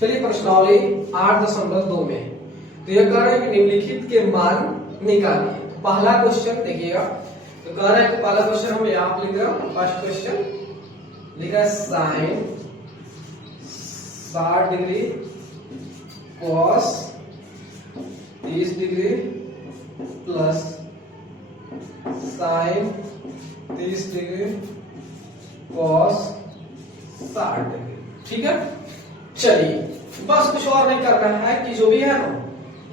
चलिए प्रश्नावली 8.2 में तो यह कह रहा है कि निम्नलिखित के मान निकालिए। तो पहला क्वेश्चन देखिएगा, तो कह रहा है कि पहला क्वेश्चन हम यहाँ पे लिख रहे हैं। फर्स्ट क्वेश्चन लिखा है sine 60 degree cos 30 degree plus sine 30 degree cos 60 degree. ठीक है, चलिए बस कुछ और नहीं करना है कि जो भी है ना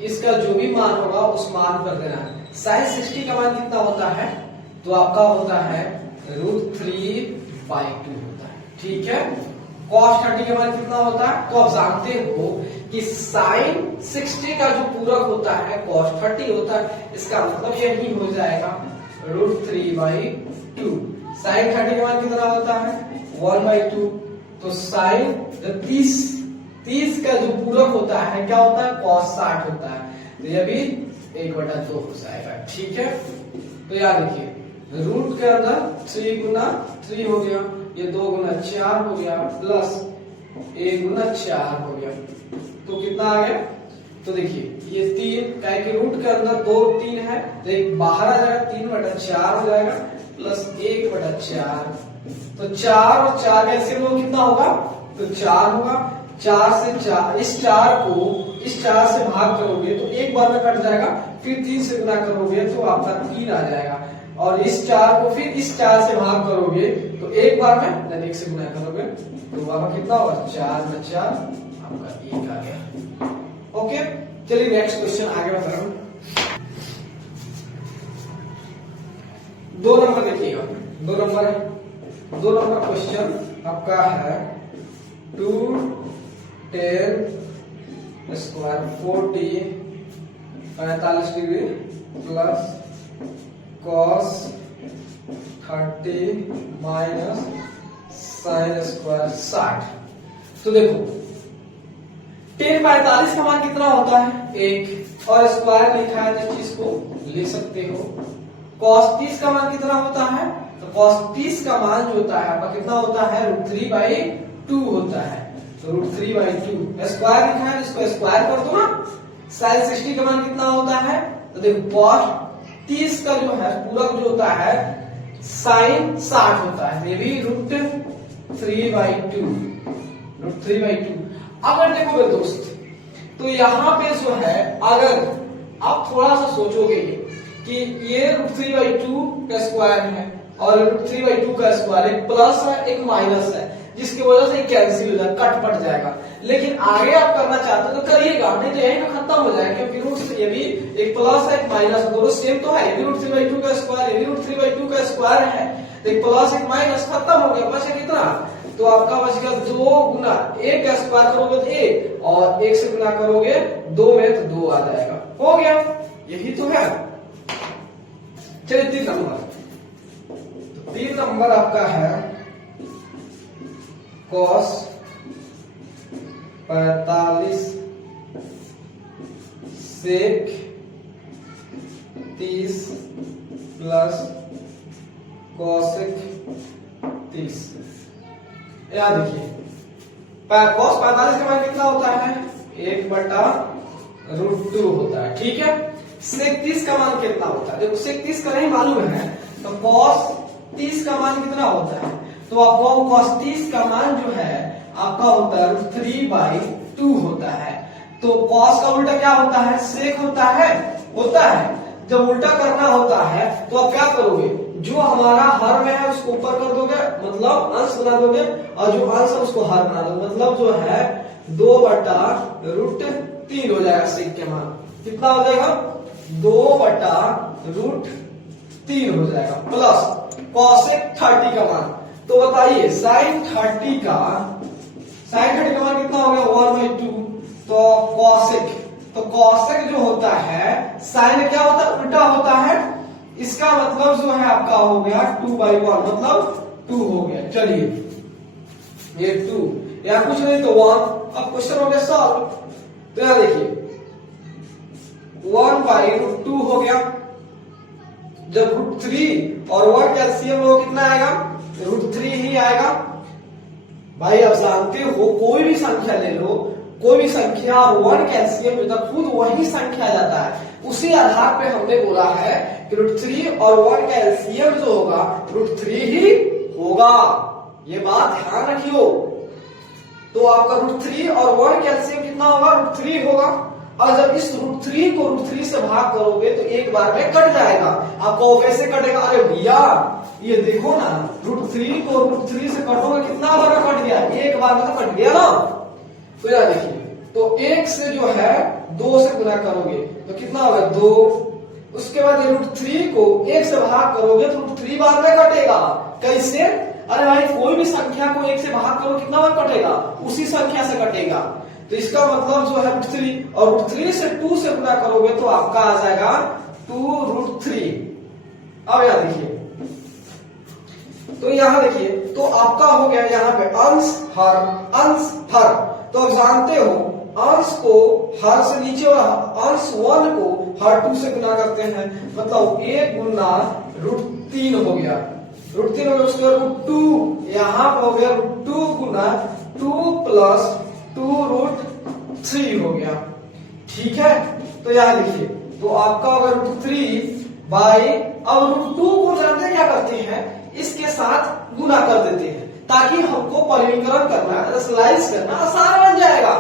इसका जो भी मान होगा उस मान पर देना है। साइन 60 का मान कितना होता है, तो आपका होता है √3/2 होता है। ठीक है, cos 30 का मान कितना होता है, तो आप जानते हो कि साइन 60 का जो पूरक होता है cos 30 होता है। इसका मतलब यही हो जाएगा √3/2। साइन 30 का मान कितना होता है 1/2। तो साइन 30 का जो पूरक होता है क्या होता है cos 60 होता है। तो ये भी 1/2 हो जाएगा। ठीक है, तो याद रखिए रूट के अंदर 3 गुना 3 हो गया, ये 2 गुना 4 हो गया प्लस 1 गुना 4 हो गया। तो कितना आ गया, तो देखिए ये 3 का के रूट के अंदर 2 3 है तो एक बाहर आ जाएगा 3/4 हो जाएगा प्लस 1/4। तो 4 और 4 का एलसीएम कितना होगा, तो 4 होगा। 4 से 4 इस 4 को इस 4 से भाग करोगे तो एक बार में कट जाएगा, फिर 3 से गुना करोगे तो आपका 3 आ जाएगा। और इस 4 को फिर इस 4 से भाग करोगे तो एक बार में 1 से गुना करोगे तो आपका कितना होगा 4/4 आपका 1 आ गया। ओके, चलिए नेक्स्ट क्वेश्चन आगे बढ़ रहा हूं। 2 नंबर देखिएगा, 2 नंबर क्वेश्चन आपका है 2 10 square 40 45 degree plus cos 30 minus sine square 60। तो देखो 10/45 का मान कितना होता है 1 और स्क्वायर लिखा है तो इस चीज को लिख सकते हो। cos 30 का मान कितना होता है, तो cos 30 का मान जो होता है आपका कितना होता है √3/2 होता है। तो √3/2 स्क्वायर लिखा है, इसको स्क्वायर कर दो ना। साइन 60 का मान कितना होता है, तो देखो cos 30 का जो है पूरक जो होता है साइन 60 होता है, ये भी √3/2। अगर देखोगे दोस्त तो यहाँ पे जो है अगर आप थोड़ा सा सोचोगे कि ये √3/2 का स्क्वायर है और √3/2 का स्क्वायर एक प्लस है एक माइनस है, जिसकी वजह से कैंसिल हो जाएगा, कट पट जाएगा। लेकिन आगे आप करना चाहते हो तो करिएगा, नहीं तो यही तो खत्म हो जाएगा, क्योंकि रूट ये भी एक प्लस है एक माइनस, दोनों सेम तो है। ये भी √3/2 का स्क्वायर, ये भी √3/2 का स्क्वायर है, तो एक प्लस एक माइनस खत्म हो गया, बचा कितना, तो आपका बच गया 2 गुना 1 का स्क्वायर करोगे तो 1 और 1 से गुना करोगे 2 में तो 2 आ जाएगा, हो गया, यही तो है। चलिए 3 नंबर, 3 नंबर आपका है cos 45 sec 30 प्लस cosec 30। याद देखिए cos 45 का मान कितना होता है 1/√2 होता है। ठीक है, sec 30 का मान कितना होता है, देखो sec 30 का नहीं मालूम है तो cos 30 का मान कितना होता है, तो आपको cos 30 का मान जो है आपका होता है √3/2 होता है। तो cos का उल्टा क्या होता है sec होता है। जब उल्टा करना होता है तो आप क्या करोगे, जो हमारा हर में है उसको ऊपर कर दोगे, मतलब अंश बना दोगे, और जो अंश है उसको हर बना दोगे, मतलब जो है 2/√3 हो जाएगा। sec के मान कितना हो जाएगा 2/√3 हो जाएगा प्लस cosec 30 का मान। तो बताइए साइन 30 का मान कितना हो गया 1/2। तो cosec जो होता है साइन क्या होता है उल्टा होता है, इसका मतलब जो है आपका हो गया 2/1, मतलब 2 हो गया। चलिए ये 2 या कुछ नहीं तो 1। अब क्वेश्चन हो गया सॉल्व। तो यहां देखिए 1/√2 हो गया, जब √3 और 1 का एलसीएम लो कितना आएगा √3 ही आएगा। भाई आप जानते हो कोई भी संख्या ले लो कोई भी संख्या और 1 का एलसीएम जो था खुद वही संख्या जाता है, उसी आधार पे हमने बोला है कि √3 और 1 का एलसीएम जो होगा √3 ही होगा। ये बात ध्यान रखियो। तो आपका √3 और 1 का एलसीएम कितना होगा? √3 होगा। और जब इस √3 को √3 से भाग करोगे तो एक बार में कट जाएगा। आपको कैसे कटेगा? अरे भैया ये देखो ना, √3 को √3 से कटोगे कितना बार कट गया? एक बार में तो कट गया ना। तो यार देखिए, तो 1 से जो है 2 से गुना करोगे तो कितना होगा? 2। उसके बाद ये √3 को 1 से भाग करोगे तो √3 बार में कटेगा। कैसे? अरे भाई कोई भी संख्या को 1 से भाग करो कितना बार कटेगा? उसी संख्या से कटेगा। तो इसका मतलब जो है √3, और √3 से 2 से गुना करोगे तो आपका आ जाएगा 2√3। अब यहां देखिए, तो यहां देखिए, तो आपका हो गया यहाँ पे अंश हर, अंश हर। तो आप जानते हो अंश को हर से नीचे और अंश 1 को हर 2 से गुना करते हैं, मतलब 1 गुना √3 हो गया। √3 हो गया, उसके बाद √2 यहाँ पर हो गया √2 गुना 2 प्लस 2√3 हो गया। ठीक है, तो यहाँ देखिए, तो आपका होगा √3 बाई, अब √2 को जानते क्या करते हैं? इसके साथ गुना कर देते हैं ताकि हमको परिमीकरण करना, रैशनलाइज करना आसान बन जाएगा।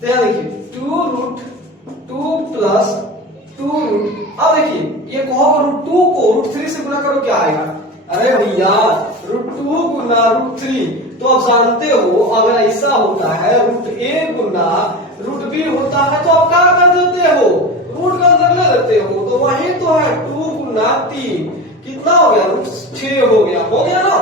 तो यहाँ देखिए 2√2 प्लस 2 अब देखिए ये कहोगे √2 को √3 से गुना करो क्या आएगा? अरे भैया √2 गुना √3, तो आप जानते हो अगर ऐसा होता है √a गुना √b होता है तो आप क्या कर देते हो? रूट का अंदर ले लेते हो। तो वही तो है 2 गुना 3 कितना हो गया? √6 हो गया ना।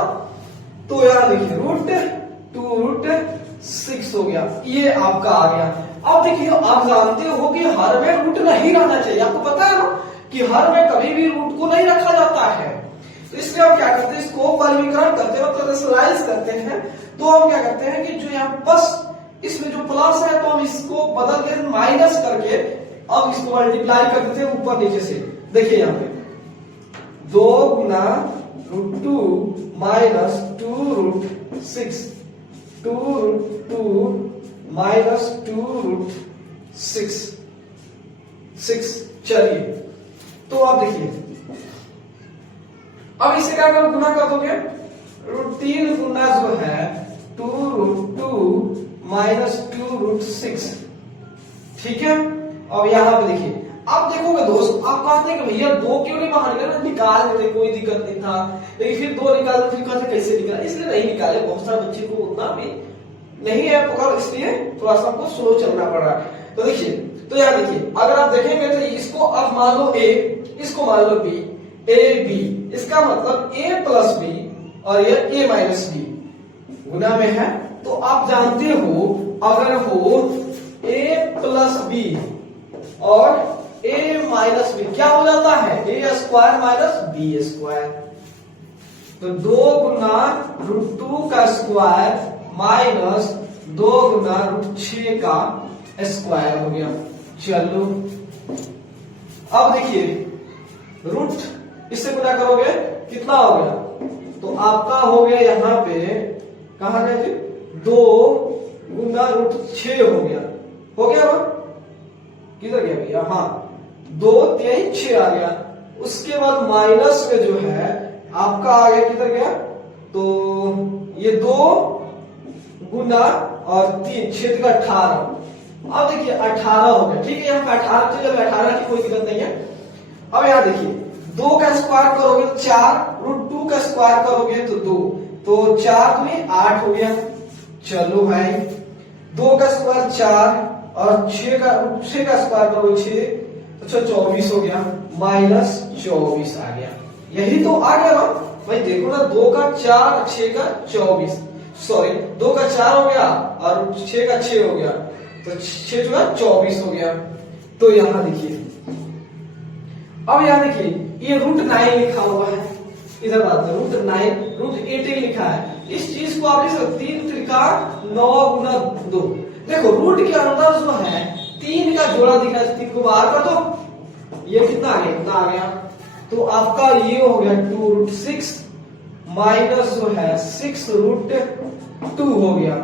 तो यार देखिए √2√6 हो गया, ये आपका आ गया। अब देखिए आप जानते हो कि हर में रूट नहीं रहना चाहिए, आपको पता है ना कि हर में कभी भी रूट को नहीं रखा जाता है। तो इसलिए हम क्या करते हैं? इसको परिमीकरण करते हैं, मतलब रैशनलाइज करते हैं। तो हम क्या करते हैं कि जो यहाँ बस इसमें जो प्लस है तो हम इसको बदल के माइनस करके अब इसको मल्टीप्लाई कर देते हैं ऊपर नीचे से। देखिए यहाँ पे 2 गुना √2 माइनस 2√6, 2√2 माइनस 2√6। चलिए, तो आप देखिए, अब इसे क्या करो? गुना कर दोगे। √3 गुना जो है 2√2 माइनस 2√6। ठीक है, अब यहां पे देखिए, आप देखोगे दोस्त, आप कहते हैं कि भैया 2 क्यों नहीं बाहर निकाला? निकाल देते, कोई दिक्कत नहीं था। लेकिन फिर 2 निकाल, फिर कहते कैसे निकाला? इसलिए नहीं निकाले, बहुत सारे बच्चे को उतना भी नहीं है पकड़, इसलिए थोड़ा सा हमको स्लो चलना पड़ रहा है। तो देखिए, तो यहाँ देखिए, अगर आप देखेंगे तो इसको अब मान लो a, इसको मान लो b, a b, इसका मतलब a प्लस b और ये a माइनस b गुना में है। तो आप जानते हो अगर हो a प्लस b और a माइनस b क्या हो जाता है? a square minus b square. तो 2 गुना √2 का स्क्वायर माइनस 2 गुना √6 का स्क्वायर हो गया। चलो अब देखिए, रूट इससे गुना करोगे कितना हो गया? तो आपका हो गया यहाँ पे कहा गया जी 2 गुना √6 हो गया। ना? किधर गया भैया? हाँ, 2 3 6 आ गया। उसके बाद माइनस में जो है आपका आ गया, किधर गया? तो ये 2 गुना और 3 6 का 18। अब देखिए 18 हो गया। ठीक है, यहाँ पे 18 चलिए, 18 की कोई दिक्कत नहीं है। अब यहाँ देखिए 2 का स्क्वायर करोगे 4, √2 का स्क्वायर करोगे तो 2, तो 4 में 8 हो गया। चलो भाई, 2 का स्क्वायर 4 और 6 का स्क्वायर करोगे 6, अच्छा 24 हो गया, माइनस 24 आ गया। यही तो आ गया ना भाई, देखो ना, 2 का 4 6 का 24, सॉरी 2 का 4 हो गया और 6 का 6 हो गया, तो 6 का 24 हो गया। तो यहां देखिए, अब यहां देखिए ये √9 लिखा हुआ है, इधर बात है √9 √18 लिखा है। इस चीज को आप लिख सकते 3 त्रिका 9 गुना 2। देखो रूट के अंदर जो है 3 का जोड़ा दिख रहा है, 3 को बाहर कर दो, ये कितना आ गया? इतना आ गया। तो आपका ये हो गया 2√6 माइनस जो है 6√2 हो गया।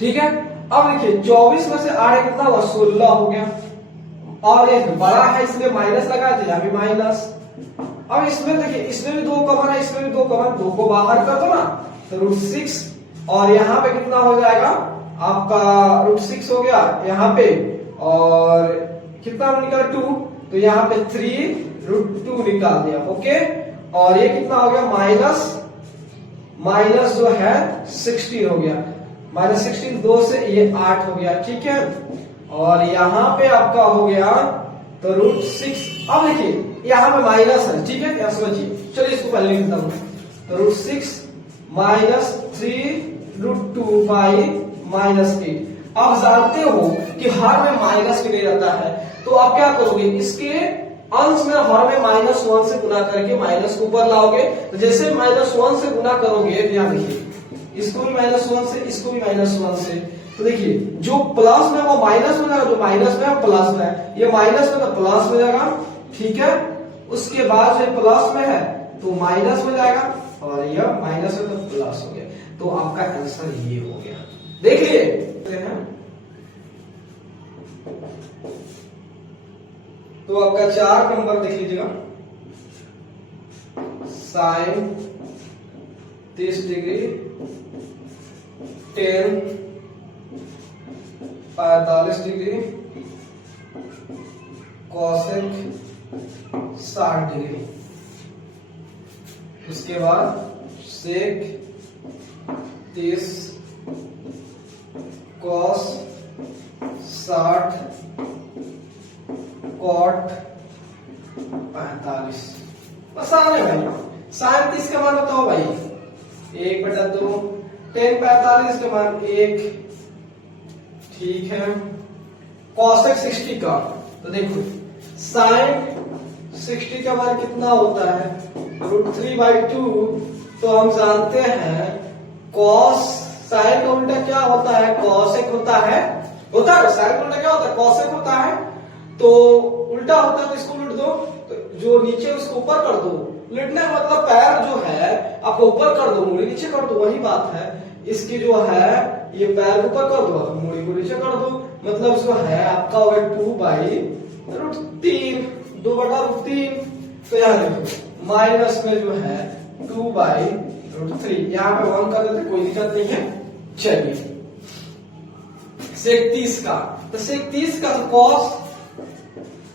ठीक है, अब देखिए 24 में से 8 कितना हुआ 16 हो गया, और एक बड़ा है इसलिए माइनस लगा थे, अभी माइनस। अब इसमें देखिए इसमें भी 2 कॉमन है, इसमें भी 2 कॉमन, 2 को बाहर कर दो ना तो √6, और यहाँ पे कितना हो जाएगा आपका √6 हो गया यहाँ पे, और कितना निकला 2, तो यहाँ पे 3√2 निकाल दिया। ओके, और ये कितना हो गया माइनस जो है 16 हो गया, -16 2 से ये 8 हो गया। ठीक है, और यहाँ पे आपका हो गया तो √6। अब देखिए यहाँ पे माइनस है, ठीक है, यहाँ समझिए, चलिए इसको पहले लिख देता हूं, तो √6 - 3√2 बाई -8। आप जानते हो कि हर में माइनस के लिए रहता है, तो आप क्या करोगे, इसके अंश में हर में -1 से गुना करके माइनस को ऊपर लाओगे। तो जैसे -1 से गुना करोगे, ध्यान देखिए, इसको भी -1 से, इसको भी -1 से, तो देखिए जो प्लस में वो माइनस हो जाएगा, जो माइनस में है प्लस में है, ये माइनस में तो प्लस हो जाएगा। ठीक है, उसके बाद जो प्लस में है तो माइनस हो जाएगा, और यह माइनस में तो प्लस हो गया, तो आपका आंसर ये हो गया। देख लिए तो आपका 4 नंबर देख लीजिएगा, sin 30 degree 10 45 degree cosec 60 degree, उसके बाद sec 30 cos 60 cot 45। आसान है भाई, sin 30 का मान बताओ भाई, 1/2, 10 45 का मान 1। ठीक है, cosec 60 का, तो देखो sin 60 का मान कितना होता है √3/2, तो हम जानते हैं cos sin का उल्टा क्या होता है, cosec होता है sin का उल्टा क्या होता है, cosec होता है, तो उल्टा होता है तो इसको उलट दो, तो जो नीचे उसको ऊपर कर दो। उलटने का मतलब पैर जो है आपको ऊपर कर दो, मुड़ी नीचे कर दो, वही बात है। इसकी जो है ये पैर ऊपर कर दो, मुड़ी को नीचे कर दो, मतलब जो है आपका होगा 2/√3, 2/√3। तो यहाँ देखो माइनस में जो है 2/√3, यहाँ पे 1 कर देते, कोई दिक्कत नहीं है। चलिए sec 30 का, तो sec 30 का तो cos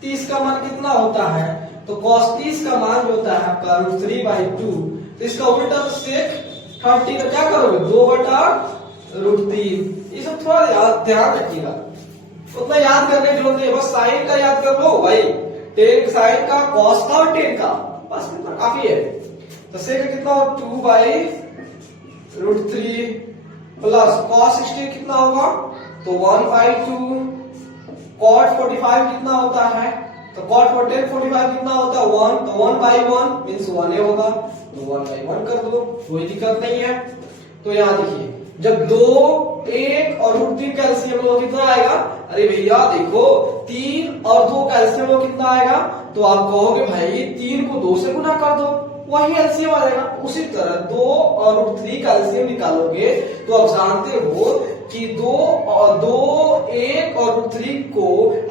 30 का मान कितना होता है, तो cos 30 का मान जो होता है आपका √3/2, तो इसका उल्टा तो sec 30 का क्या करोगे 2/√3। ये सब थोड़ा ध्यान रखिएगा, उतना याद करने की जरूरत नहीं है, बस साइन का याद कर लो भाई, 10 साइन का, cos का और 10 का, बस इतना काफी है। तो sec कितना हो 2/√3 प्लस cos 60 कितना होगा, तो 1/2, cot 45 कितना होता है, तो cot 45 कितना होता है 1, तो 1/1 मीन्स 1 होगा, तो 1/1 कर दो, कोई दिक्कत नहीं है। तो यहाँ देखिए जब 2, 1 और √3 का एलसीएम लो कितना आएगा, अरे भैया देखो 3 और 2 का एलसीएम लो कितना आएगा, तो आप कहोगे भाई 3 को 2 से गुना कर दो, वही एलसीएम आ जाएगा। उसी तरह 2 और √3 का एलसीएम निकालोगे तो आप जानते हो कि 2, 1 और √3 को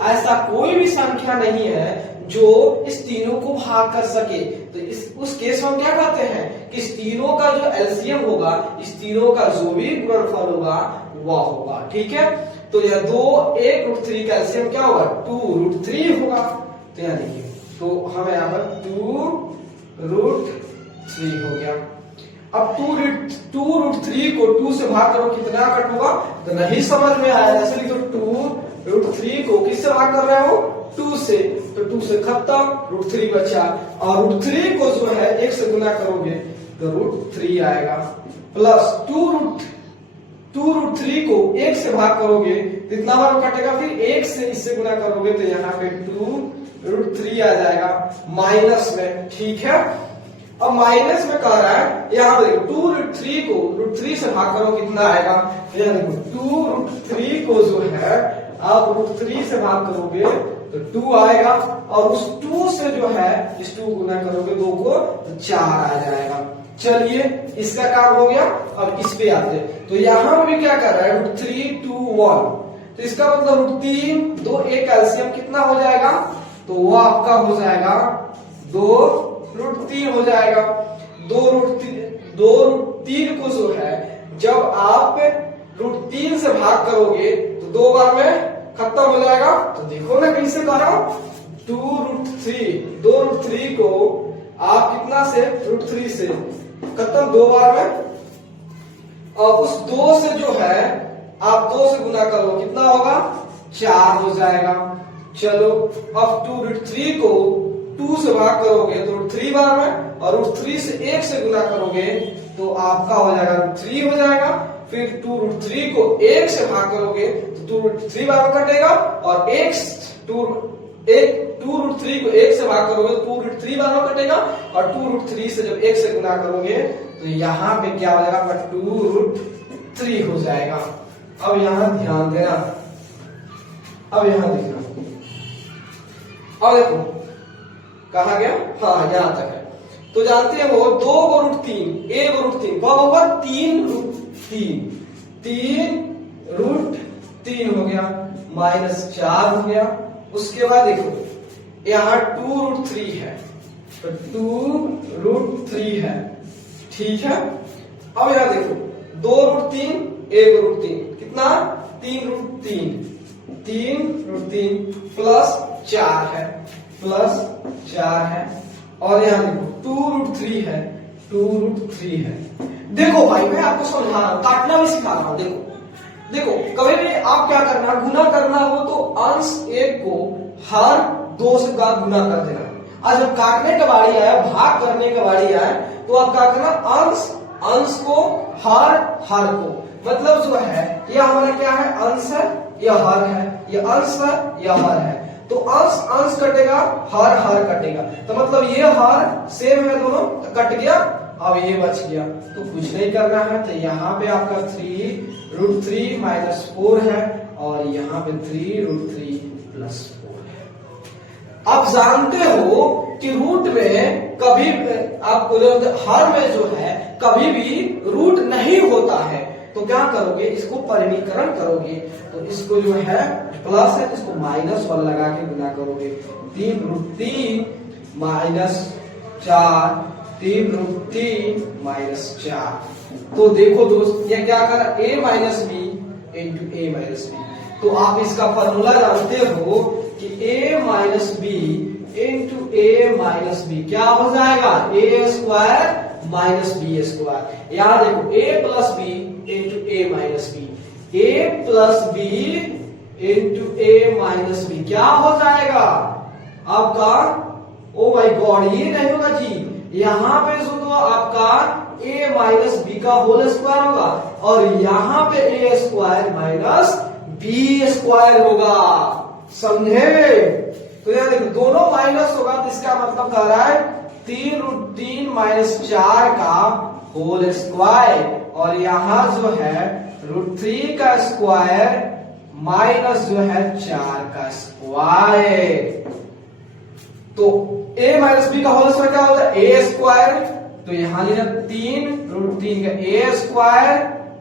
ऐसा कोई भी संख्या नहीं है जो इस तीनों को भाग कर सके। तो उस केस में हम क्या कहते हैं कि इस तीनों का जो एलसीएम होगा, इस तीनों का जो भी गुणनफल होगा वह होगा। ठीक है, तो यह 2, 1 √3 का एलसीएम क्या होगा 2√3 होगा। तो यहाँ देखिए, तो हमें यहाँ पर 2√3 हो गया। अब 2√3 को 2 से भाग करो कितना कट होगा, तो नहीं समझ में आया, ऐसे लिखो 2√3 को किससे भाग कर रहे हो 2 से, तो 2 से खत्म, √3 बचा, और √3 को जो है 1 से गुना करोगे तो √3 आएगा, प्लस 2√3 को 1 से भाग करोगे तो इतना बार कटेगा, फिर 1 से इससे गुना करोगे तो यहाँ पे 2√3 आ जाएगा माइनस में। ठीक है, अब माइनस में कह रहा है, यहाँ देखो 2√3 को √3 से भाग करो कितना आएगा, यहाँ देखो 2√3 को जो है आप √3 से भाग करोगे तो 2 आएगा, और उस 2 से जो है इस 2 गुना करोगे 2 को तो 4 आ जाएगा। चलिए इसका काम हो गया। अब इस पे आते हैं, तो यहां भी क्या कर रहा है, √3 2 1, तो इसका मतलब √3 2 एक कैल्शियम कितना हो जाएगा, तो वो आपका हो जाएगा 2√3 हो जाएगा। 2√3 को जो है जब आप √3 से भाग करोगे तो 2 बार में खत्म हो जाएगा। तो देखो ना कैसे कर रहा हूं, 2√3 को आप कितना से √3 से खत्म 2 बार में, और उस 2 से जो है आप 2 से गुना करो कितना होगा, 4 हो जाएगा। चलो अब 2√3 को 2 से भाग करोगे तो √3 बार में, और √3 से 1 से गुना करोगे तो आपका हो जाएगा √3 हो जाएगा। फिर 2√3 को 1 से भाग करोगे तो 2√3 बार में कटेगा, और 2√3 को 1 से भाग करोगे तो 2√3 बार में कटेगा, और 2√3 से जब 1 से गुना करोगे तो यहाँ पे क्या हो जाएगा, 2√3 हो जाएगा। अब यहाँ ध्यान देना, अब यहाँ देखना, अब देखो कहा गया, हाँ यहाँ तक है। तो जानते हैं वो 2 को √3 1 को √3 कब होगा, 3√3 3√3 हो गया, -4 हो गया। उसके बाद देखो यहाँ 2√3 है, तो 2√3 है, ठीक है। अब यहाँ देखो 2√3 1 √3 कितना, 3√3 प्लस 4 है, और यहाँ देखो 2√3 है। देखो भाई मैं आपको समझा रहा हूं, काटना भी सिखा रहा हूं। देखो कभी भी आप क्या करना, गुना करना हो तो अंश 1 को हर 2 से का गुना कर देना। आज जब काटने का बारी आया, भाग करने का बारी आया, तो आप क्या करना, अंश को हर को, मतलब जो है यह हमारा क्या है, अंश है, यह हर है, यह अंश है, यह हर है। तो अंश कटेगा, हर कटेगा, तो मतलब ये हर सेम है दोनों, तो कट गया। अब ये बच गया, तो कुछ नहीं करना है। तो यहाँ पे आपका 3√3 -4 है, और यहाँ पे 3√3 +4 है। आप जानते हो कि रूट में कभी आपको हर में जो है कभी भी रूट नहीं होता है, तो क्या करोगे, इसको परिमीकरण करोगे, तो इसको जो है प्लस है, इसको -1 लगा के गुना करोगे, 3√3 -4 3√3 -4। तो देखो दोस्त ये क्या कर, a - b × a - b। तो आप इसका फॉर्मूला जानते हो कि a - b × a - b क्या हो जाएगा, a² -b²। यहाँ देखो a + b × a - b, a + b × a - b क्या हो जाएगा आपका, ओ माय गॉड ये नहीं होगा जी, यहाँ पे जो तो आपका a - b का होल स्क्वायर होगा, और यहाँ पे a² - b² होगा, समझे। तो यहाँ देखो दोनों माइनस होगा, तो इसका मतलब कह रहा है 3√3 - 4 का होल स्क्वायर, और यहाँ जो है √3 का स्क्वायर माइनस जो है 4 का स्क्वायर। तो a - b का होल स्क्वायर क्या होता है, a²। तो यहां लेना 3√3 का a²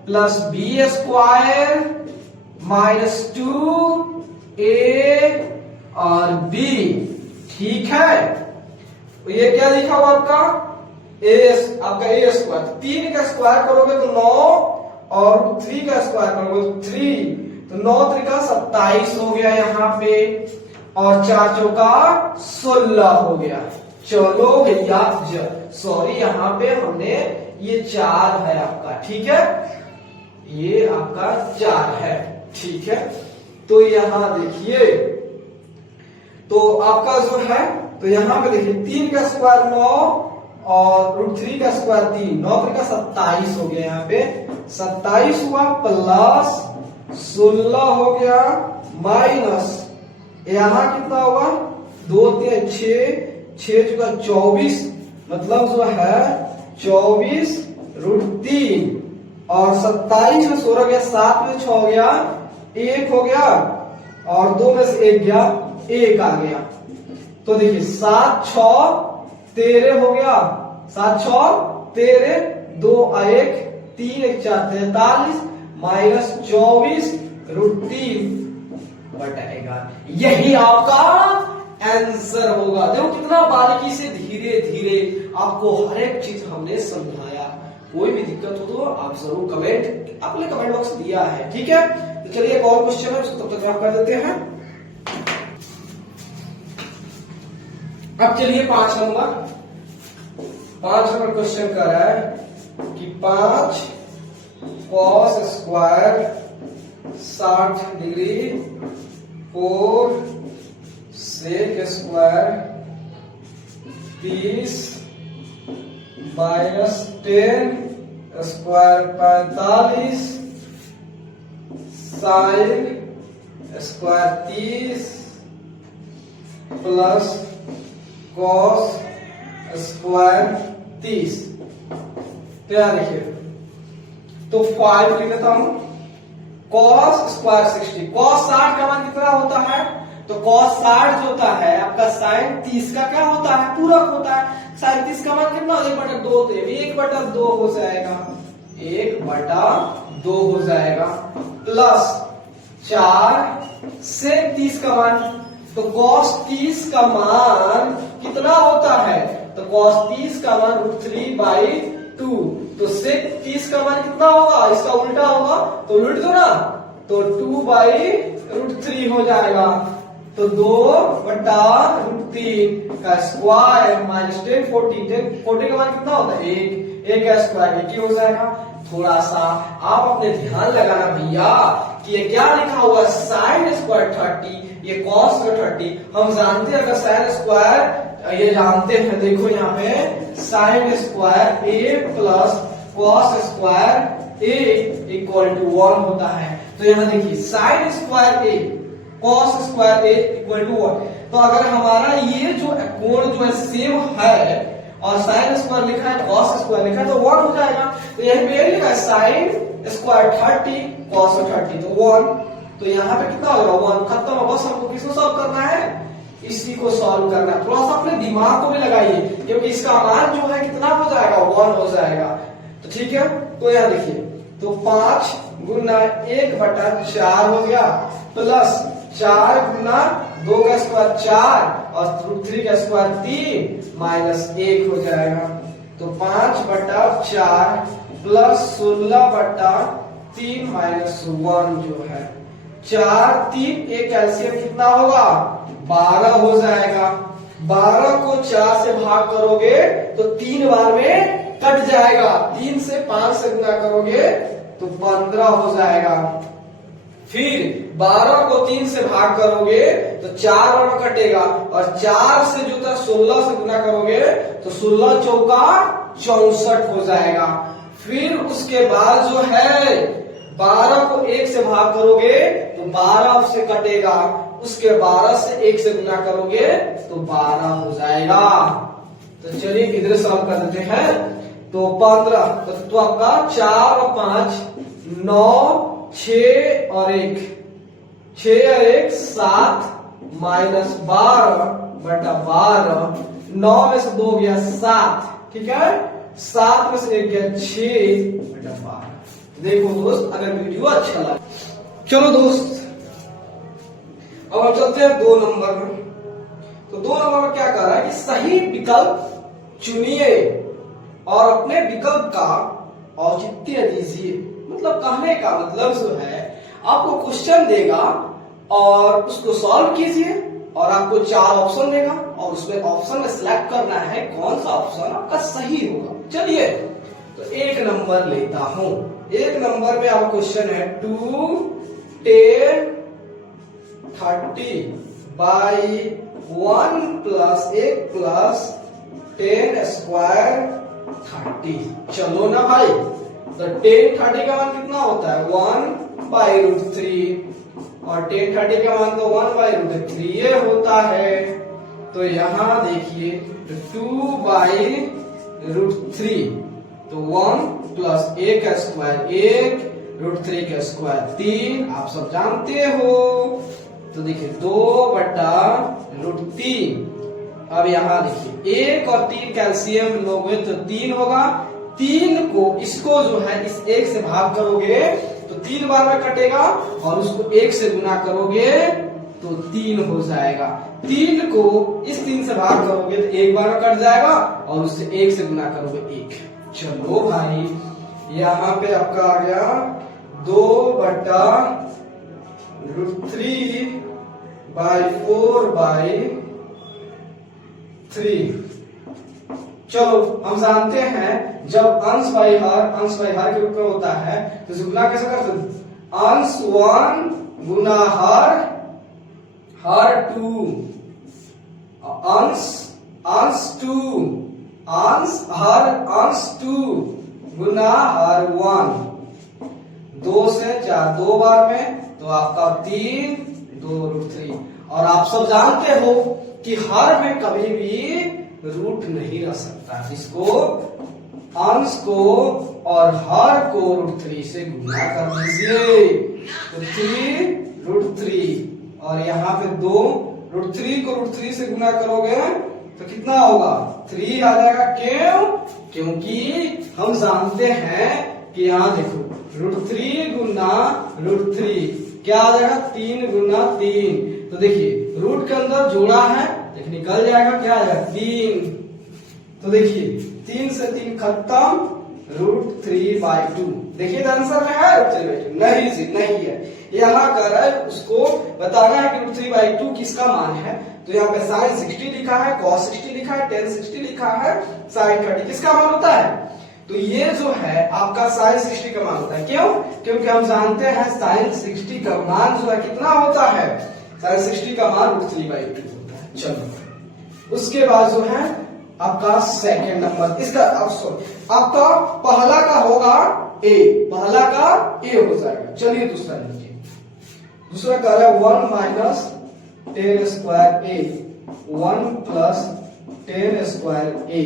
+ b² -2a और b, ठीक है। तो ये क्या लिखा हुआ आपका, आपका a², 3 का स्क्वायर करोगे तो 9, और 3 का स्क्वायर करोगे तो 3, तो 9 × 3 = 27 हो गया यहाँ पे, और 4 × 4 = 16 हो गया। चलो भैया, सॉरी यहाँ पे हमने ये 4 है आपका, ठीक है, ये आपका 4 है, ठीक है। तो यहाँ देखिए, तो आपका जो है, तो यहाँ पे देखिए 3 का स्क्वायर 9, और √3 का स्क्वायर 3, 9 × 3 = 27 हो गया, यहाँ पे 27 हुआ, प्लस 16 हो गया, माइनस यहाँ कितना होगा, 2 3 6 6 × 24, मतलब जो है 24√3, और 27 में 16 गया, 7 में 6 गया, 1 हो गया, और 2 में से 1 गया, 1 आ गया। तो देखिए 7 6 13 हो गया, 7 6 तेरे 2 1 3 1 4 43 माइनस 24 √3 बटा 11। यही आपका आंसर होगा। देखो कितना बारीकी से धीरे धीरे आपको हर एक चीज हमने समझाया। कोई भी दिक्कत हो तो आप जरूर कमेंट, आपने कमेंट बॉक्स दिया है, ठीक है। तो चलिए एक और क्वेश्चन है, उसको तब तक आप कर देते हैं। अब चलिए 5 नंबर क्वेश्चन कर रहा है कि 5 cos square 60 degree 4 sec square 30 minus 10 square 45 sine square 30 plus cos square 30। तो यहां देखिए, तो 5 लिख देता हूं। कॉस स्क्वायर 60, कॉस 60 का मान कितना होता है? तो कॉस 60 जो होता है आपका साइन 30 का क्या होता है? पूरक होता है। साइन 30 का मान कितना? 1/2, तो ये भी 1/2 हो जाएगा, 1/2 हो जाएगा, प्लस 4 से 30 का मान, तो cos 30 का मान कितना होता है? तो cos 30 का मान √3/2, तो sec 30 का मान कितना होगा? इसका उल्टा होगा, तो उल्ट दो ना, तो 2/√3 हो जाएगा। तो 2/√3 का स्क्वायर माइनस 10 40 का मान कितना होता है? 1 का स्क्वायर 1 ही हो जाएगा। थोड़ा सा आप अपने ध्यान लगाना भैया कि ये क्या लिखा हुआ है? साइन स्क्वायर 30, ये कॉस स्क्वायर 30। हम जानते हैं अगर साइन स्क्वायर, ये जानते हैं, देखो यहाँ पे sine square A plus cos square A equal to 1 होता है। तो यहाँ देखिए sine square A cos square A equal to 1। तो अगर हमारा ये जो कोण जो है सेम है और साइन स्क्वायर लिखा है कॉस स्क्वायर लिखा है तो 1 हो जाएगा। तो यही पे लिखा है साइन स्क्वायर 30 कॉस 30 तो 1। तो यहाँ पे कितना होगा? 1 खत्म हो। बस हमको किसको सॉल्व करना है? इसी को सॉल्व करना है। थोड़ा सा अपने दिमाग को भी लगाइए क्योंकि इसका मान जो है कितना हो जाएगा? 1 हो जाएगा। तो ठीक है, तो यहाँ देखिए, तो 5 गुना 1/4 हो गया, प्लस 4 गुना 2 का स्क्वायर 4 और √3 का स्क्वायर 3 माइनस 1 हो जाएगा। तो 5/4 प्लस 16/3 माइनस 1 जो है 4 3 एक एलसीएम कितना होगा? 12 हो जाएगा। 12 को 4 से भाग करोगे तो 3 बार में कट जाएगा। 3 से 5 से गुना करोगे तो 15 हो जाएगा। फिर 12 को 3 से भाग करोगे तो 4 बार में कटेगा और 4 से जो था 16 से गुना करोगे तो 16 चौका 64 हो जाएगा। फिर उसके बाद जो है 12 को 1 से भाग करोगे तो 12 से कटेगा, उसके 12 से 1 से गुना करोगे तो 12 हो जाएगा। तो चलिए इधर सॉल्व कर देते हैं। तो 15 तो आपका 4 और 5 9 6 और 1 6 और 1 7 माइनस 12/12 9 में से 2 गया 7, ठीक है, 7 में से 1 गया 6/12। देखो दोस्त, अगर वीडियो अच्छा लगा, चलो दोस्त अब हम चलते हैं 2 नंबर में। तो 2 नंबर में क्या कह रहा है कि सही विकल्प चुनिए और अपने विकल्प का औचित्य दीजिए। मतलब कहने का मतलब जो है आपको क्वेश्चन देगा और उसको सॉल्व कीजिए और आपको 4 ऑप्शन देगा और उसमें ऑप्शन में सिलेक्ट करना है कौन सा ऑप्शन आपका सही होगा। चलिए तो 1 नंबर लेता हूं। 1 नंबर में आपका क्वेश्चन है 2 10 30/1 + 1 + 10 स्क्वायर 30। चलो ना भाई, तो 10 30 का मान कितना होता है? 1/√3 और 10 30 का मान तो 1/√3 ये होता है। तो यहां देखिए 2/√3 तो 1 + 1 का स्क्वायर 1 √3 का स्क्वायर 3 आप सब जानते हो। तो देखिए 2/√3। अब यहां देखिए 1 और 3 कैल्शियम लोगे तो 3 होगा, 3 को, इसको जो है इस 1 से भाग करोगे तो 3 बार में कटेगा, और उसको 1 से गुना करोगे तो 3 हो जाएगा। 3 को इस 3 से भाग करोगे तो 1 बार में कट जाएगा, और उससे 1 से गुना करोगे 1। चलो भाई, यहाँ पे आपका आ गया 2/√3/4/3। चलो हम जानते हैं जब अंश बाई हर के रूप में होता है तो गुना कैसे करते हैं? अंश 1 गुना हर 2, अंश 2 गुना हर 1, 2 से 4 2 बार में, तो आपका 3 2√3। और आप सब जानते हो कि हर में कभी भी रूट नहीं रह सकता, इसको अंश को और हर को √3 से गुना कर दीजिए, तो 3√3। और यहाँ पे 2√3 को √3 से गुना करोगे तो कितना होगा? 3 आ जाएगा। क्यों? क्योंकि हम जानते हैं कि यहाँ देखो √3 गुना √3 क्या आ जाएगा? 3 गुना 3। तो देखिए रूट के अंदर जोड़ा है, देखिए निकल जाएगा, क्या आ जाएगा? 3। तो देखिए 3 से 3 खत्म, √3/2। देखिए आंसर में है √3/2? नहीं जी, नहीं है। यहाँ कर है उसको बताना है कि √3/2 किसका मान है। तो यहाँ पे sin 60 लिखा है, cos 60 लिखा है, tan 60 लिखा है, sin 30 किसका मान होता है? तो ये जो है आपका sin 60 का मान होता है। क्यों? क्योंकि हम जानते हैं sin 60 का मान जो है कितना होता है? sin 60 का मान √3/2 होता है। चलो उसके बाद जो है आपका सेकंड नंबर, इसका आपका पहला का होगा ए, पहला का ए हो जाएगा। चलिए दूसरा लीजिए, दूसरा कह रहा है 1 माइनस 10 स्क्वायर ए, 1 प्लस 10 स्क्वायर ए।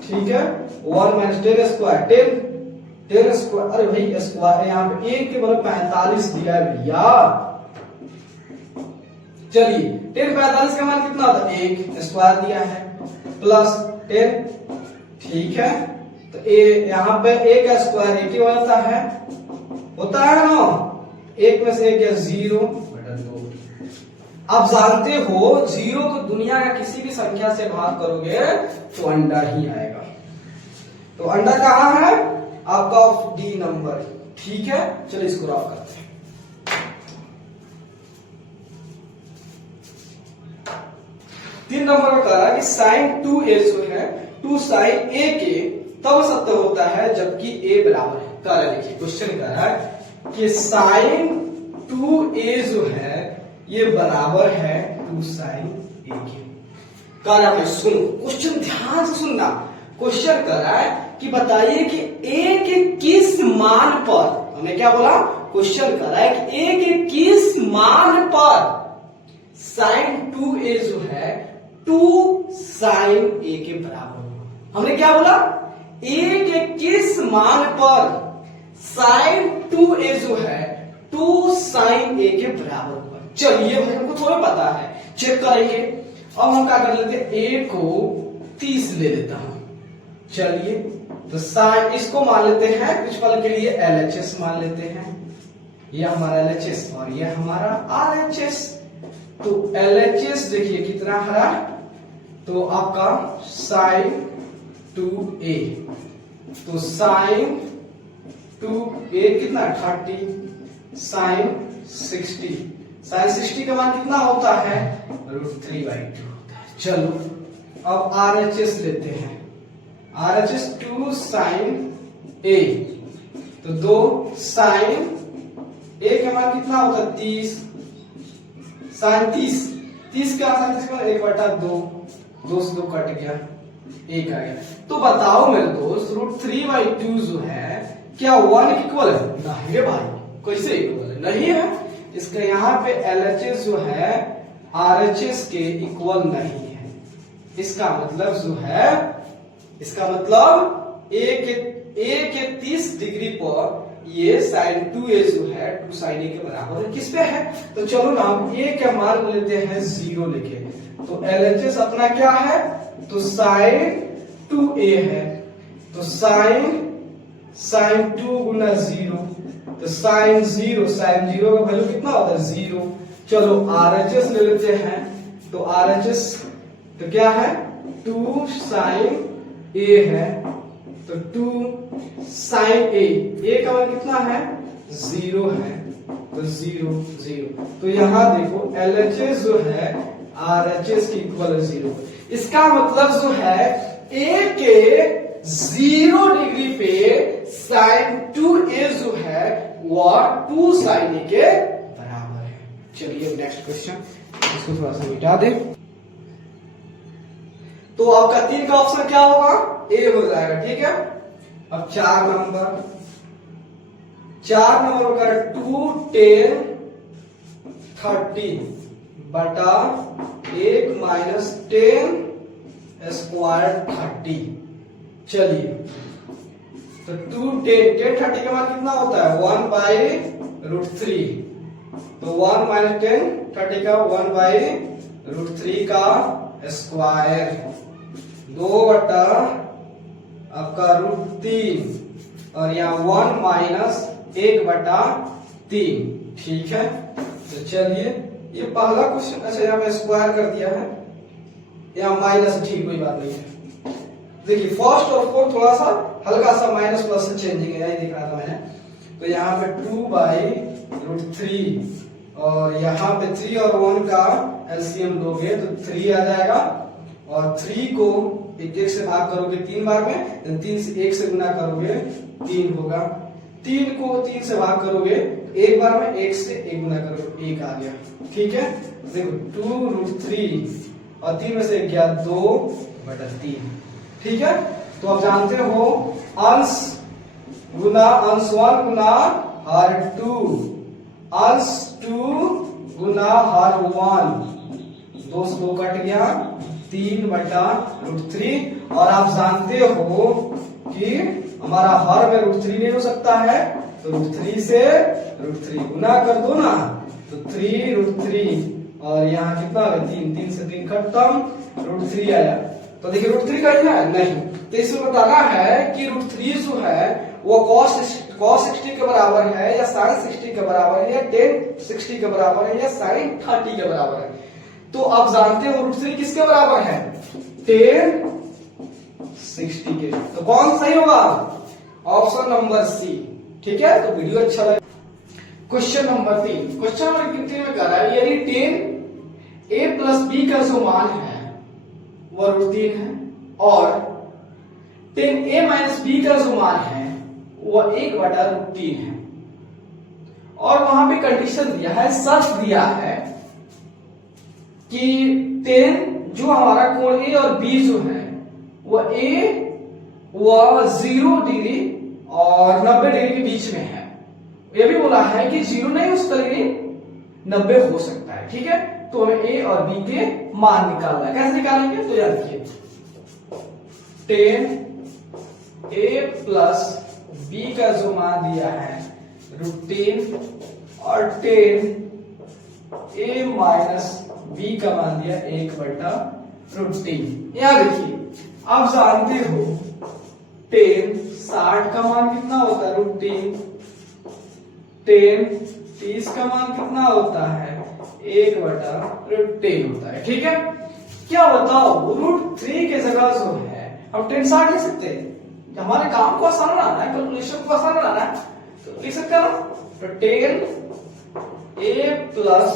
ठीक है, 1 माइनस 10 स्क्वायर, 10 स्क्वायर, अरे भाई स्क्वायर यहाँ पे 1 के बराबर 45 दिया है भैया। चलिए 10 45 का मान कितना होता है? 1 स्क्वायर दिया है, प्लस 10। ठीक है, तो ए यहाँ पे 1 का स्क्वायर 1 ही होता है ना, 1 में से 1 है 0/2। आप जानते हो 0 को दुनिया का किसी भी संख्या से भाग करोगे तो अंडा ही आएगा। तो अंडा कहाँ है? आपका डी नंबर। ठीक है, चलिए इसको रॉक करते हैं। 3 नंबर में कह रहा है कि sin 2a जो है 2 sin a के तब सत्य होता है जबकि a बराबर है। कह रहा है, देखिए क्वेश्चन कह रहा है कि sin 2a जो है ये बराबर है 2 sin a के। कह रहा है, सुनो क्वेश्चन ध्यान से सुनना। क्वेश्चन कह रहा है कि बताइए कि a के किस मान पर, हमने क्या बोला? क्वेश्चन कह रहा है कि a के किस मान पर sin 2a जो है 2 sin a के बराबर होगा। हमने क्या बोला? a के किस मान पर sin 2a जो है 2 sin a के बराबर होगा। चलिए भाई हमको थोड़ा पता है, चेक करेंगे। अब हम क्या कर लेते हैं? a को 30 ले लेता हूं। चलिए तो sin इसको मान लेते हैं कुछ पल के लिए LHS मान लेते हैं, ये हमारा LHS और ये हमारा RHS। तो LHS देखिए कितना हरा, तो आपका sin 2a, तो sin 2a कितना 30, sin 60, sin 60 का मान कितना होता है? √3/2 होता है। चलो अब RHS लेते हैं, RHS 2 sin a, तो 2 sin a का मान कितना होता है? 30, sin 30 का 1/2, 2 से 2 कट गया, 1 आ गया। तो बताओ मेरे दोस्त √3/2 जो है क्या 1 इक्वल है? नहीं भाई, कैसे इक्वल है? नहीं है। इसका यहाँ पे LHS जो है RHS के इक्वल नहीं है। इसका मतलब जो है, इसका मतलब a के 30 डिग्री पर ये sin 2a जो है 2 sin a के बराबर है। किस पे है? तो चलो ना हम a का मान लेते हैं 0 लेके, तो LHS अपना क्या है? तो sin 2a है, तो sin साइन 2 गुना 0, तो साइन 0 का वैल्यू कितना होता है 0। चलो RHS ले लेते हैं, तो RHS तो क्या है 2 साइन A है, तो 2 साइन A का मान कितना है 0 है, तो 0 0। तो यहां देखो LHS जो है RHS की इक्वल 0। इसका मतलब जो है A के 0 डिग्री पे साइन 2A जो है वह 2 साइन A के बराबर है। चलिए नेक्स्ट क्वेश्चन, इसको थोड़ा सा मिटा दे। तो आपका 3 का ऑप्शन क्या होगा A हो जाएगा, ठीक है। अब 4 नंबर का 2 10 30 बटा 1 माइनस 10 स्क्वायर 30। चलिए तो 2 10 30 का मान कितना होता है 1 बाई रूट 3, तो 1 माइनस 10 30 का 1 बाई रूट 3 का स्क्वायर 2 बटा आपका रूट 3 और यहाँ 1 माइनस 1 बटा 3, ठीक है। तो चलिए ये पहला क्वेश्चन, अच्छा यहाँ पे स्क्वायर कर दिया है, यहाँ माइनस, ठीक कोई बात नहीं है। देखिए फर्स्ट और फोर्थ थोड़ा सा हल्का सा माइनस प्लस से चेंजिंग है, यही दिख रहा था मैंने। तो यहाँ पे 2 बाई रूट 3 और यहाँ पे 3 और 1 का एलसीएम लोगे तो 3 आ जाएगा, और 3 को 1 से भाग करोगे 3 बार में, 3 से 1 से गुना करोगे 3 होगा, 3 को 3 से भाग करोगे 1 बार में, 1 से 1 गुना करोगे 1 आ गया, ठीक है। देखो 2 रूट 3 और 3 में से 1 गया 2 बटा 3, ठीक है। तो आप जानते हो अंश 1 गुना हर 2, अंश 2 गुना हर 1, 2 से 2 कट गया 3 बटा रूट 3। और आप जानते हो कि हमारा हर में रूट 3 नहीं हो सकता है, तो रूट 3 से रूट 3 गुना कर दो ना, तो 3 रूट 3 और यहाँ कितना है 3, 3 से 3 खत्म, रूट 3 आया। तो देखिए रूट 3 कहीं है नहीं, तो इसमें बताना है कि रूट 3 जो है वो cos 60 के बराबर है या sin 60 के बराबर है या tan 60 के बराबर है या sin 30 के बराबर है। तो आप जानते हो रूट 3 किसके बराबर है tan 60 के, तो कौन सही होगा ऑप्शन नंबर सी, ठीक है। तो वीडियो अच्छा लगे। क्वेश्चन नंबर 3, क्वेश्चन नंबर 3 में कह रहा है यदि tan a प्लस b का जो मान है वह रूट 3 है और tan a माइनस b का जो मान है वह 1 बटा रूट 3 है, और वहां पे कंडीशन दिया है, शर्त दिया है कि tan जो हमारा कोण a और b जो है वह 0 डिग्री और 90 डिग्री के बीच में है। यह भी बोला है कि 0 नहीं हो सकता लेकिन 90 हो सकता है, ठीक है। तो हमें a और b के मान निकालना है, कैसे निकालेंगे तो याद रखिए tan a प्लस b का जो मान दिया है रूट 3 और tan a माइनस b का मान दिया 1 बटा रूट 3। यहां देखिए आप जानते हो tan 60 का मान कितना होता है रूट 3, tan 30 का मान कितना होता है 1 बटा रूट 3 होता है, ठीक है। क्या बताओ रूट 3 के जगह जो है हम tan 60 लिख सकते हैं, हमारे काम को आसान बनाना है, कैलकुलेशन को आसान बनाना है, तो लिख सकते हैं तो tan a प्लस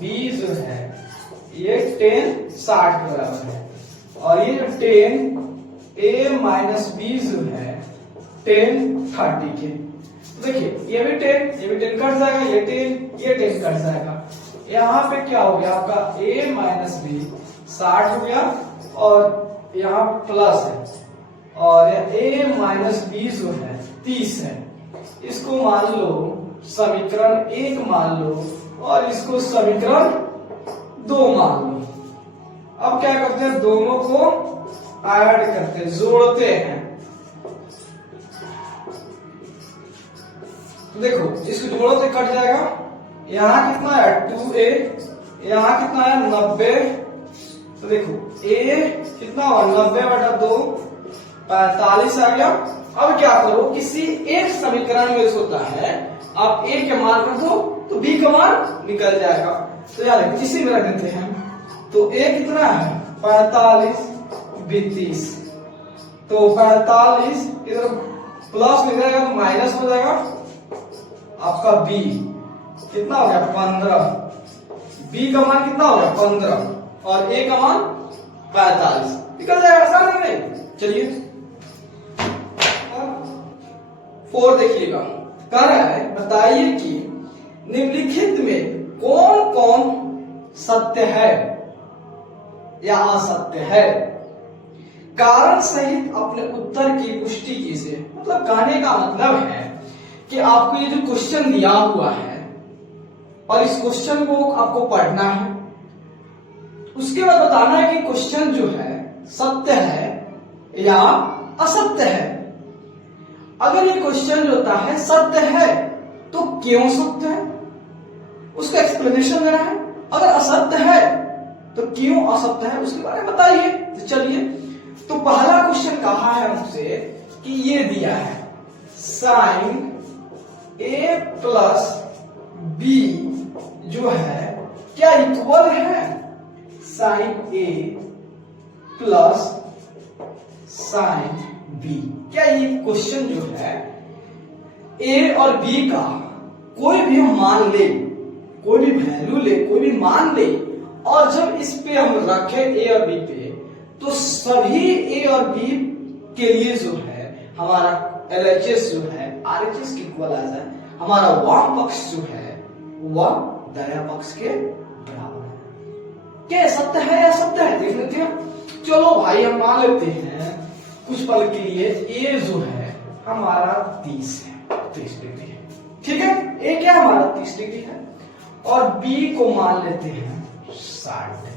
b जो है ये tan 60 के बराबर है, और ये जो tan a माइनस b जो है tan 30 के। तो देखिए ये भी 10 कट जाएगा, ये 10 कट जाएगा, यहाँ पे क्या हो गया आपका a माइनस b 60 हो गया और यहाँ प्लस है, और a माइनस b जो है 30 है, इसको मान लो समीकरण 1 मान लो और इसको समीकरण 2 मान लो। अब क्या करते हैं दोनों को ऐड करते हैं, जोड़ते हैं। तो देखो इसको जोड़ो तो कट जाएगा, यहाँ कितना है 2a, यहाँ कितना है 90, तो देखो a कितना हुआ 90 बटा 2 45 आ गया, अब क्या करो, किसी एक समीकरण में होता है, आप ए के मान रख दो तो बी का मान निकल जाएगा। तो यार इसी में रख देते हैं। तो ए कितना है 45, बी 30। तो 45 इधर प्लस में जाएगा तो माइनस हो जाएगा, आपका बी कितना हो गया 15। बी का मान कितना हो गया 15 और ए का मान 45, निकल जाएगा, आसान है नहीं। चलिए 4 देखिएगा, कह रहा है बताइए कि निम्नलिखित में कौन कौन सत्य है या असत्य है, कारण सहित अपने उत्तर की पुष्टि कीजिए। मतलब कहने का मतलब है कि आपको ये जो क्वेश्चन दिया हुआ है और इस क्वेश्चन को आपको पढ़ना है, उसके बाद बताना है कि क्वेश्चन जो है सत्य है या असत्य है। अगर ये क्वेश्चन जो होता है सत्य है तो क्यों सत्य है, उसका एक्सप्लेनेशन देना है। अगर असत्य है तो क्यों असत्य है, उसके बारे में बताइए। तो चलिए, तो पहला क्वेश्चन कहा है हमसे कि ये दिया है साइन ए प्लस बी जो है क्या इक्वल है साइन ए प्लस साइन बी। क्या ये क्वेश्चन जो है ए और बी का कोई भी हम मान ले, कोई भी वैल्यू ले, कोई भी मान ले, और जब इस पे हम रखें ए और बी पे, तो सभी ए और बी के लिए जो है हमारा LHS जो है RHS के इक्वल आ जाए, हमारा वाम पक्ष जो है वह दाया पक्ष के बराबर है। क्या सत्य है या असत्य है देख लेते हैं। चलो भाई हम मान लेते हैं कुछ पल के लिए ए जो है हमारा 30 डिग्री है, ठीक है। ए क्या हमारा 30 डिग्री है और बी को मान लेते हैं 60 डिग्री।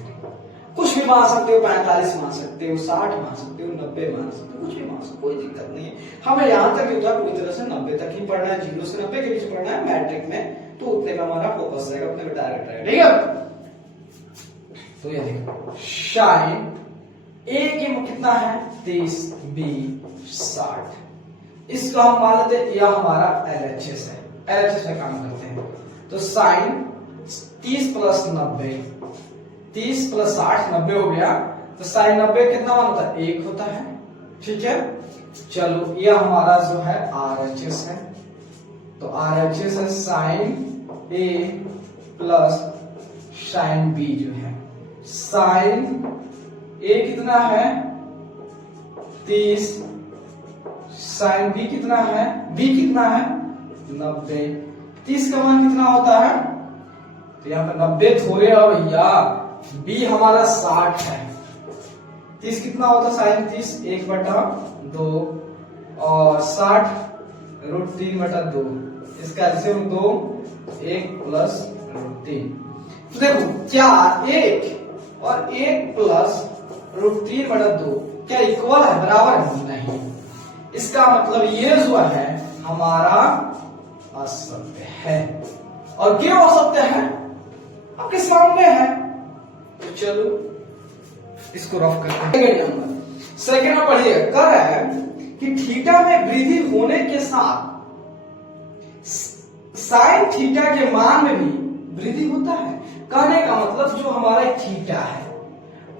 कुछ भी मान सकते हो, 45 मान सकते हो, 60 मान सकते हो, 90 मान सकते हो, कुछ भी मान सकते हो, कोई दिक्कत नहीं है। हमें यहाँ तक होता है पूरी तरह से 90 तक ही पढ़ना है, 0 से 90 के बीच पढ़ना है मैट्रिक में, तो उतने का हमारा फोकस रहेगा, उतने में डायरेक्ट रहेगा, ठीक है। तो ये देखो साइन ए के कितना है 30, बी 60, इसको हम मान लेते हैं यह हमारा LHS है, LHS में काम करते हैं। तो साइन 30 प्लस 90, 30 प्लस 60 90 हो गया। तो साइन 90 कितना मान होता है 1 होता है, ठीक है। चलो यह हमारा जो है RHS है, तो RHS है साइन ए प्लस साइन बी जो है। साइन ए कितना है 30, साइन बी कितना है, बी कितना है 90। 30 का मान कितना होता है, तो यहाँ पे 90 थोड़े हो भैया, बी हमारा 60 है। 30 कितना होता है साइन 30 1/2 और 60 √3/2, इसका एलसीएम 2 1 प्लस √3। तो देखो क्या 1 और 1 प्लस √3/2 क्या इक्वल है, बराबर है? नहीं। इसका मतलब ये जो है हमारा असत्य है। और क्यों असत्य है आपके सामने है, तो चलो इसको रफ करते हैं। सेकेंड में पढ़िए, कह रहा है कि थीटा में वृद्धि होने के साथ साइन थीटा के मान में भी वृद्धि होता है। कहने का मतलब जो हमारा थीटा है,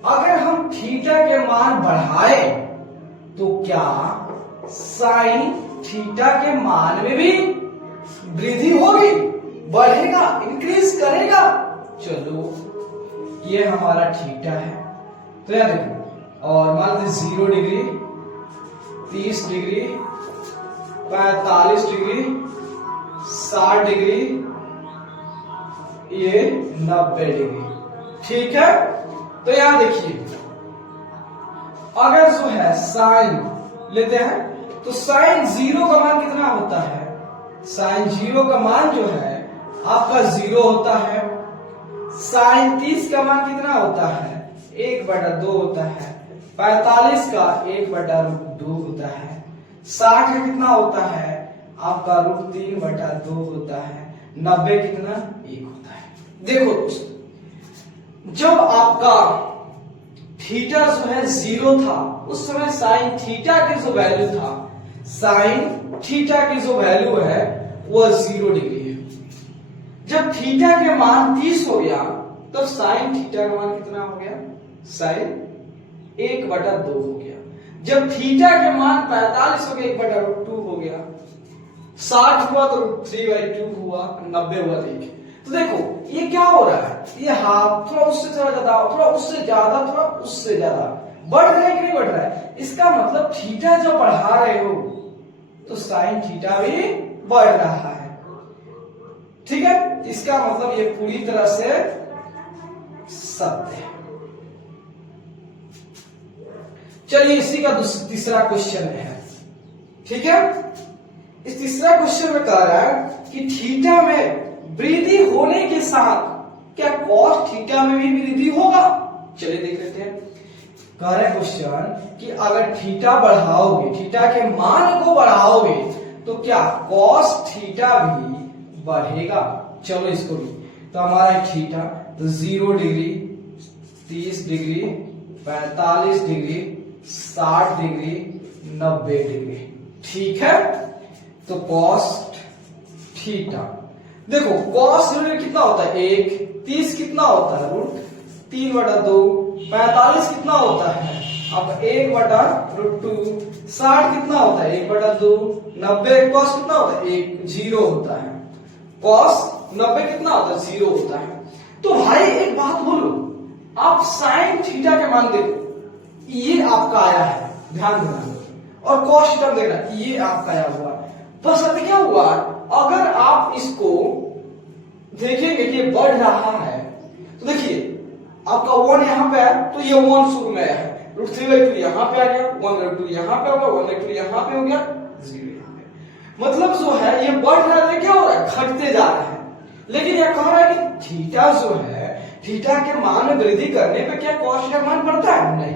अगर हम थीटा के मान बढ़ाए तो क्या साइन थीटा के मान में भी वृद्धि होगी, बढ़ेगा, इंक्रीज करेगा। चलो ये हमारा थीटा है, तो यार देखो, और मान लीजिए 0 डिग्री 30 डिग्री 45 डिग्री 60 डिग्री ये 90 डिग्री, ठीक है। तो यहां देखिए अगर जो है साइन लेते हैं तो साइन 0 का मान कितना होता है, साइन 0 का मान जो है आपका 0 होता है। साइन 30 का मान कितना होता है 1/2 होता है। 45 का 1/2 होता है। 60 का कितना होता है आपका √3/2 होता है। 90 कितना 1 होता है। देखो दोस्तों, जब आपका थीटा जो है 0 था, उस समय साइन थीटा की जो वैल्यू था साइन थीटा की जो वैल्यू है वो 0 डिग्री है। जब थीटा के मान 30 हो गया तब साइन थीटा का मान कितना हो गया? साइन 1/2 हो गया। जब थीटा के मान 45 हो गया 1/2 हो गया। 60 हुआ तो 3/2 हुआ, 90 हुआ। देखिए तो देखो ये क्या हो रहा है, ये हाफ थोड़ा उससे थोड़ा ज्यादा, थोड़ा उससे ज्यादा, थोड़ा उससे ज्यादा बढ़ रहा है कि नहीं बढ़ रहा है? इसका मतलब थीटा जो बढ़ा रहे हो तो साइन थीटा भी बढ़ रहा है। ठीक है, इसका मतलब ये पूरी तरह से सत्य है। चलिए इसी का तीसरा क्वेश्चन है। ठीक है, इस तीसरा क्वेश्चन में कह रहा है कि थीटा में वृद्धि होने के साथ क्या कॉस थीटा में भी वृद्धि होगा? चलिए देख लेते हैं। कह रहा है क्वेश्चन कि अगर थीटा बढ़ाओगे, थीटा के मान को बढ़ाओगे तो क्या कॉस थीटा भी बढ़ेगा? चलो इसको भी, तो हमारा थीटा तो 0 degree, 30 degree, 45 degree, 60 degree, 90 degree. ठीक है, तो कॉस थीटा देखो कॉस कितना होता है 1, 30 कितना होता है √3/2, 45 कितना होता है अब 1/√2, 60 कितना होता है 1/2, 90 कॉस कितना होता है 1, 0 होता है। कॉस 90 कितना होता है 0 होता है। तो भाई एक बात बोलो, आप साइन थीटा के मान देखो, ये आपका आया है, ध्यान देना, और कॉस थीटा देखना, ये आपका आया हुआ। बस अभी क्या हुआ, अगर आप इसको देखेंगे कि ये बढ़ रहा है तो देखिए आपका 1 यहां पे है तो ये 1 शुरू में है, √3/2 यहां पे आ गया, 1/2 यहां पे हो गया, 1/2 यहां पे हो गया, 0 यहां पे। मतलब जो है ये बढ़ रहा है, क्या हो रहा है, घटते जा रहा है। लेकिन यह कह रहा है कि थीटा जो है, थीटा के मान में वृद्धि करने पे क्या कॉस थीटा मान बढ़ता है? नहीं।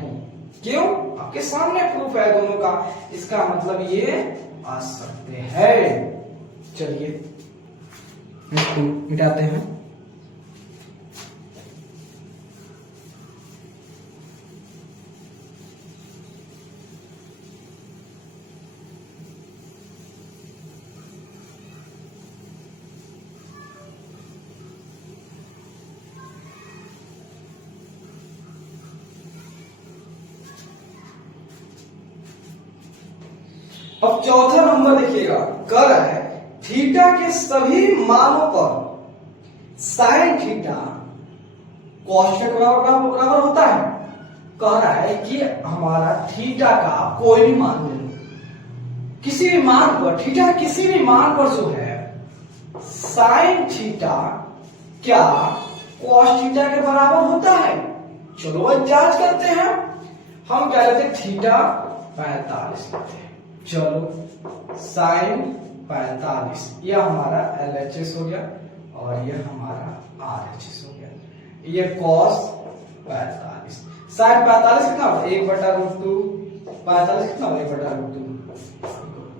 क्यों? आपके सामने प्रूफ है दोनों का। इसका मतलब ये असत्य है। चलिए इसको मिटाते हैं। अब चौथा नंबर देखिएगा, कह रहा है थीटा के सभी मानों पर साइन थीटा कॉस थीटा के बराबर होता है। कह रहा है कि हमारा थीटा का कोई भी मान ले लो, किसी भी मान पर, थीटा किसी भी मान पर जो है साइन थीटा क्या कॉस थीटा के बराबर होता है? चलो अब जांच करते हैं। हम क्या लेते हैं, थीटा 45 लेते हैं। चलो साइन 45, यह हमारा LHS हो गया और यह हमारा RHS हो गया। ये कॉस 45, साइन 45 कितना होगा 1/√2, 45 कितना होगा 1/√2।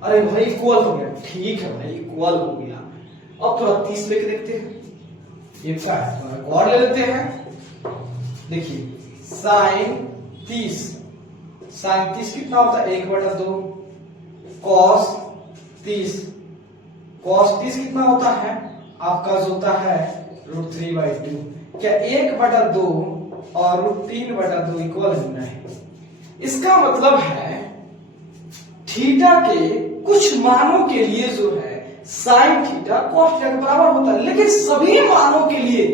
अरे भाई इक्वल हो गया, ठीक है भाई इक्वल हो गया। अब थोड़ा 30 लेके देखते हैं, ये क्या है, और ले लेते हैं। देखिए साइन 30, साइन 30 कितना होता है 1/2, कॉस 30, कॉस 30 कितना होता है आपका जो होता है √3/2। क्या 1/2 और √3/2 इक्वल नहीं? इसका मतलब है थीटा के कुछ मानों के लिए जो है साइन थीटा कॉस थीटा के बराबर होता है, लेकिन सभी मानों के लिए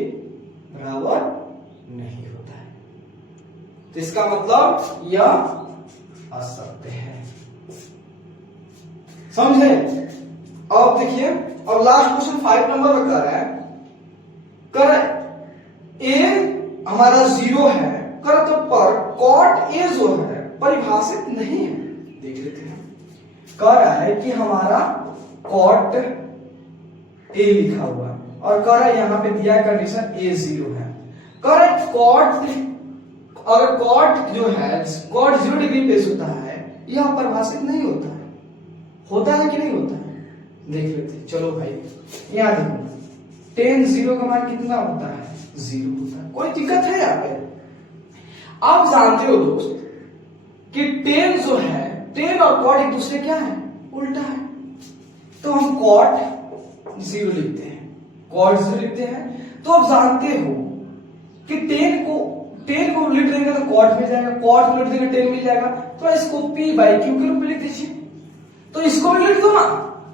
बराबर नहीं होता है। तो इसका मतलब यह असत्य है। समझे? अब देखिए, अब लास्ट क्वेश्चन 5 नंबर में कर रहा है, ए हमारा 0 है, कर तो पर कॉट ए जो है परिभाषित नहीं है। देख लेते हैं, कह रहा है कि हमारा कॉट ए लिखा हुआ है और कह रहा है यहां पे दिया है कंडीशन ए 0 है। कह रहा है कॉट, अगर कॉट जो है कॉट 0 डिग्री पे होता है, यह परिभाषित नहीं होता है। होता है कि नहीं होता है? देख लेते हैं। चलो भाई यहां देखो, tan 0 का मान कितना होता है 0 होता है। कोई दिक्कत है यहाँ पे? आप जानते हो दोस्त कि tan जो है, tan और cot एक दूसरे क्या है उल्टा है, तो हम cot 0 लिखते हैं, cot 0 लिखते हैं। तो आप जानते हो कि tan को उलट देंगे तो cot मिल जाएगा, cot को उलट देंगे tan मिल जाएगा, तो इसको p by q के रूप में लिख दीजिए। तो इसको भी उलट दो ना,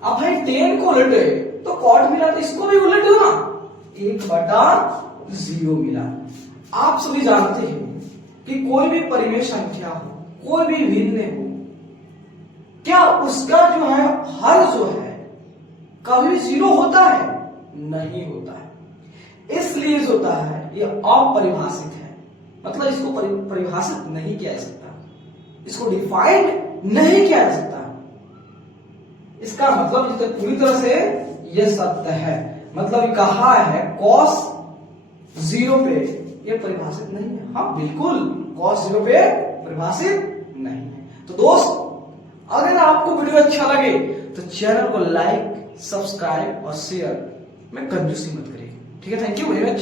अब भाई tan को उलटे तो cot मिला, तो इसको भी उलट दो ना, 1/0 मिला। आप सभी जानते हो कि कोई भी परिमेय संख्या हो, कोई भी भिन्न हो, क्या उसका जो है हर जो है कभी भी 0 होता है? नहीं होता है। इसलिए जो होता है ये अपरिभाषित है, मतलब इसको परिभाषित नहीं किया जा सकता, इसको डिफाइंड नहीं किया जा सकता। इसका मतलब जितने पूरी तरह से ये सत्य है, मतलब कहा है cos 0 पे ये परिभाषित नहीं है। हाँ बिल्कुल, cos 0 पे परिभाषित नहीं है। तो दोस्त, अगर आपको वीडियो अच्छा लगे तो चैनल को लाइक, सब्सक्राइब और शेयर में कंजूसी मत करिए। ठीक है, थैंक यू वेरी मच।